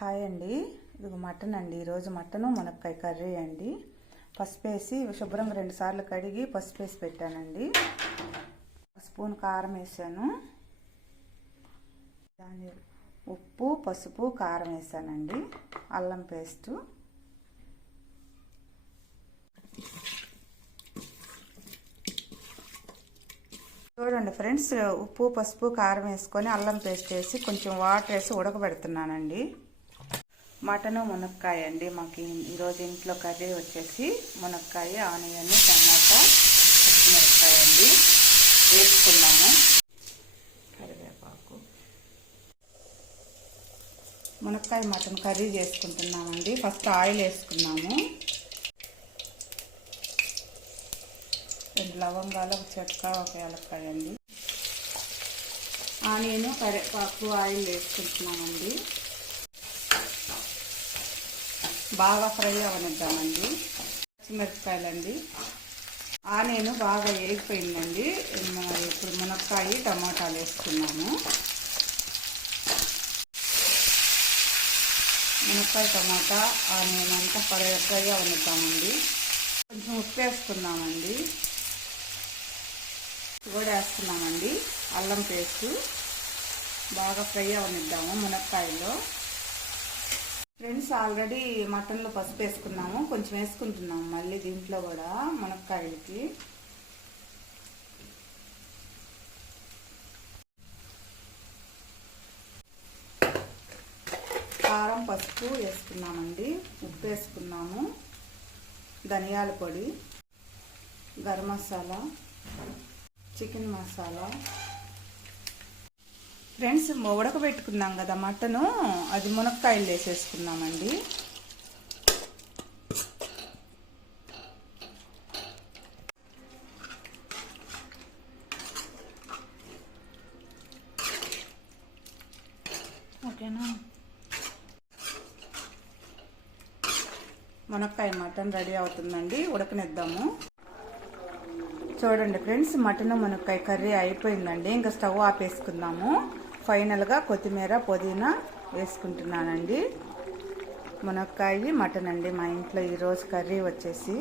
Hi అండి, ఇది mutton అండి. ఈరోజు మటను మునక్కాయ కర్రీ అండి. పసుపు వేసి శుభ్రంగా 2 సార్లు కడిగి పసుపు వేసి పెట్టానండి. స్పూన్ కారం వేసాను, దాని ఉప్పు పసుపు కారం వేసానండి. అల్లం పేస్టు, చూడండి ఫ్రెండ్స్, ఉప్పు పసుపు కారం వేసుకొని అల్లం పేస్ట్ వేసి కొంచెం వాటర్ వేసి ఉడకబెడుతున్నానండి. మటను మునక్కాయ అండి. మాకు ఈరోజు ఇంట్లో కర్రీ వచ్చేసి మునక్కాయ, ఆనియన్, టమాటా, పచ్చిమిరపకాయ అండి వేసుకున్నాము. కరివేపాకు, మునక్కాయ మటన్ కర్రీ చేసుకుంటున్నామండి. ఫస్ట్ ఆయిల్ వేసుకున్నాము, 2 లవంగాలు, 1 చెక్క, 1 యాలక్కాయ అండి. ఆనియన్ కరివేపాకు ఆయిల్ వేసుకుంటున్నామండి. బాగా ఫ్రై అవనిద్దామండి. పచ్చిమిరపకాయలండి. ఆనియన్ బాగా వేగిపోయిందండి. ఇప్పుడు మునక్కాయ టమాటాలు వేసుకున్నాము. మునక్కాయ టమాటా ఆనియన్ అంతా ఫ్రై అవనిద్దామండి. కొంచెం ఉప్పు వేసుకున్నామండి, కూడా వేసుకున్నామండి. అల్లం పేస్టు బాగా ఫ్రై అవనిద్దాము మునక్కాయలో. ఫ్రెండ్స్, ఆల్రెడీ మటన్లో పసుపు వేసుకున్నాము, కొంచెం వేసుకుంటున్నాము మళ్ళీ దీంట్లో కూడా మునక్కాయలకి. కారం పసుపు వేసుకున్నామండి, ఉప్పు వేసుకున్నాము, ధనియాల పొడి, గరం మసాలా, చికెన్ మసాలా. ఫ్రెండ్స్, ఉడకబెట్టుకున్నాం కదా మటను, అది మునక్కాయలు వేసేసుకున్నామండి. ఓకేనా? మునక్కాయ మటన్ రెడీ అవుతుందండి, ఉడకనిద్దాము. చూడండి ఫ్రెండ్స్, మటన్ మునక్కాయ కర్రీ అయిపోయిందండి. ఇంకా స్టవ్ ఆపేసుకుందాము. ఫైనల్గా కొత్తిమీర పుదీనా వేసుకుంటున్నానండి. మునక్కాయ మటన్ అండి మా ఇంట్లో ఈరోజు కర్రీ వచ్చేసి.